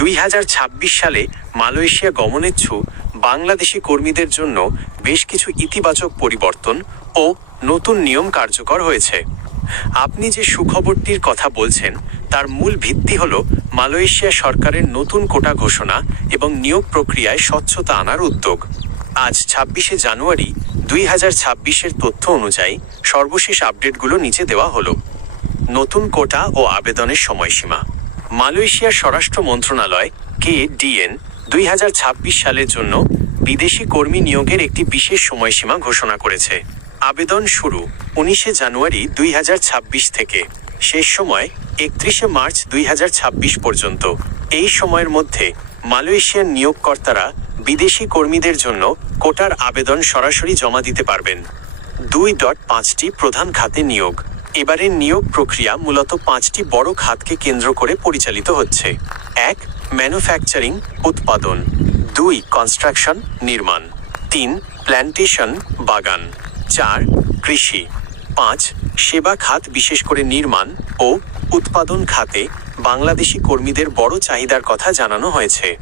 দুই হাজার ছাব্বিশ সালে মালয়েশিয়া গমনেচ্ছু বাংলাদেশি কর্মীদের জন্য বেশ কিছু ইতিবাচক পরিবর্তন ও নতুন নিয়ম কার্যকর হয়েছে। আপনি যে সুখবরটির কথা বলছেন, তার মূল ভিত্তি হল মালয়েশিয়া সরকারের নতুন কোটা ঘোষণা এবং নিয়োগ প্রক্রিয়ায় স্বচ্ছতা আনার উদ্যোগ। আজ ছাব্বিশে জানুয়ারি দুই হাজার ছাব্বিশের তথ্য অনুযায়ী সর্বশেষ আপডেটগুলো নিচে দেওয়া হলো। নতুন কোটা ও আবেদনের সময়সীমা। মালয়েশিয়ার স্বরাষ্ট্র মন্ত্রণালয় কে ডিএন দুই হাজার ছাব্বিশ সালের জন্য বিদেশি কর্মী নিয়োগের একটি বিশেষ সময়সীমা ঘোষণা করেছে। আবেদন শুরু উনিশে জানুয়ারি দুই হাজার ছাব্বিশ থেকে। শেষ সময় একত্রিশে মার্চ দুই হাজার ছাব্বিশ পর্যন্ত। এই সময়ের মধ্যে মালয়েশিয়ার নিয়োগকর্তারা বিদেশি কর্মীদের জন্য কোটার আবেদন সরাসরি জমা দিতে পারবেন। দুই ডট পাঁচটি প্রধান খাতে নিয়োগ। এবারের নিয়োগ প্রক্রিয়া মূলত পাঁচটি বড় খাতকে কেন্দ্র করে পরিচালিত হচ্ছে। এক ম্যানুফ্যাকচারিং উৎপাদন। দুই কনস্ট্রাকশন নির্মাণ। তিন প্ল্যান্টেশন বাগান। চার, কৃষি। পাঁচ, সেবা খাত বিশেষ করে নির্মাণ ও উৎপাদন খাতে বাংলাদেশি কর্মীদের বড় চাহিদার কথা জানানো হয়েছে।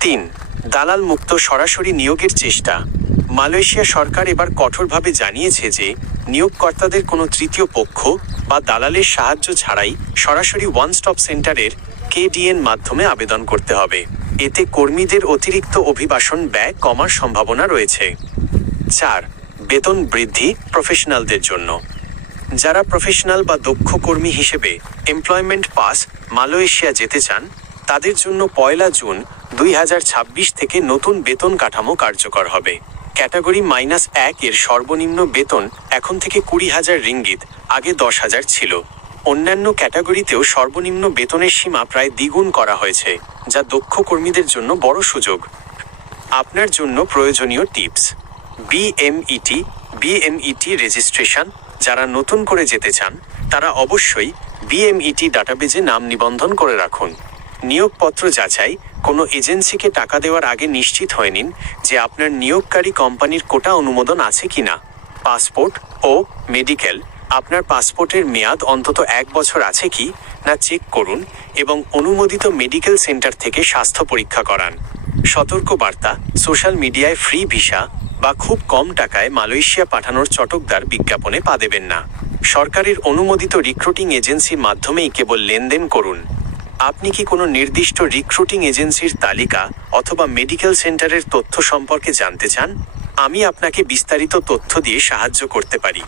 তিন দালাল মুক্ত সরাসরি নিয়োগের চেষ্টা। মালয়েশিয়া সরকার এবার কঠোরভাবে জানিয়েছে যে নিয়োগকর্তাদের কোনো তৃতীয় পক্ষ বা দালালের সাহায্য ছাড়াই সরাসরি ওয়ান স্টপ সেন্টারের কেডিএন মাধ্যমে আবেদন করতে হবে। এতে কর্মীদের অতিরিক্ত অভিবাসন ব্যয় কমার সম্ভাবনা রয়েছে। চার, বেতন বৃদ্ধি প্রফেশনালদের জন্য। যারা প্রফেশনাল বা দক্ষ কর্মী হিসেবে এমপ্লয়মেন্ট পাস মালয়েশিয়া যেতে চান, তাদের জন্য পয়লা জুন দুই হাজার ছাব্বিশ থেকে নতুন বেতন কাঠামো কার্যকর হবে। ক্যাটাগরি মাইনাস এক এর সর্বনিম্ন বেতন এখন থেকে কুড়ি হাজার রিঙ্গিত, আগে দশ হাজার ছিল। অন্যান্য ক্যাটাগরিতেও সর্বনিম্ন বেতনের সীমা প্রায় দ্বিগুণ করা হয়েছে, যা দক্ষ কর্মীদের জন্য বড় সুযোগ। আপনার জন্য প্রয়োজনীয় টিপস। BMET BMET registration. যারা নতুন করে যেতে চান, তারা অবশ্যই বিএমইটি ডাটাবেজে নাম নিবন্ধন করে রাখুন। নিয়োগপত্র যাচাই কোনো এজেন্সিকে টাকা দেওয়ার আগে নিশ্চিত হয়ে নিন যে আপনার নিয়োগকারী কোম্পানির কোটা অনুমোদন আছে কিনা। পাসপোর্ট ও মেডিকেল। আপনার পাসপোর্টের মেয়াদ অন্তত এক বছর আছে কি না চেক করুন এবং অনুমোদিত মেডিকেল সেন্টার থেকে স্বাস্থ্য পরীক্ষা করান। সতর্কবার্তা, সোশ্যাল মিডিয়ায় ফ্রি ভিসা বা খুব কম টাকায় মালয়েশিয়া পাঠানোর চটকদার বিজ্ঞাপনে পা দেবেন না। সরকারের অনুমোদিত রিক্রুটিং এজেন্সির মাধ্যমেই কেবল লেনদেন করুন। আপনি কি কোনো নির্দিষ্ট রিক্রুটিং এজেন্সির তালিকা অথবা মেডিকেল সেন্টারের তথ্য সম্পর্কে জানতে চান? আমি আপনাকে বিস্তারিত তথ্য দিয়ে সাহায্য করতে পারি।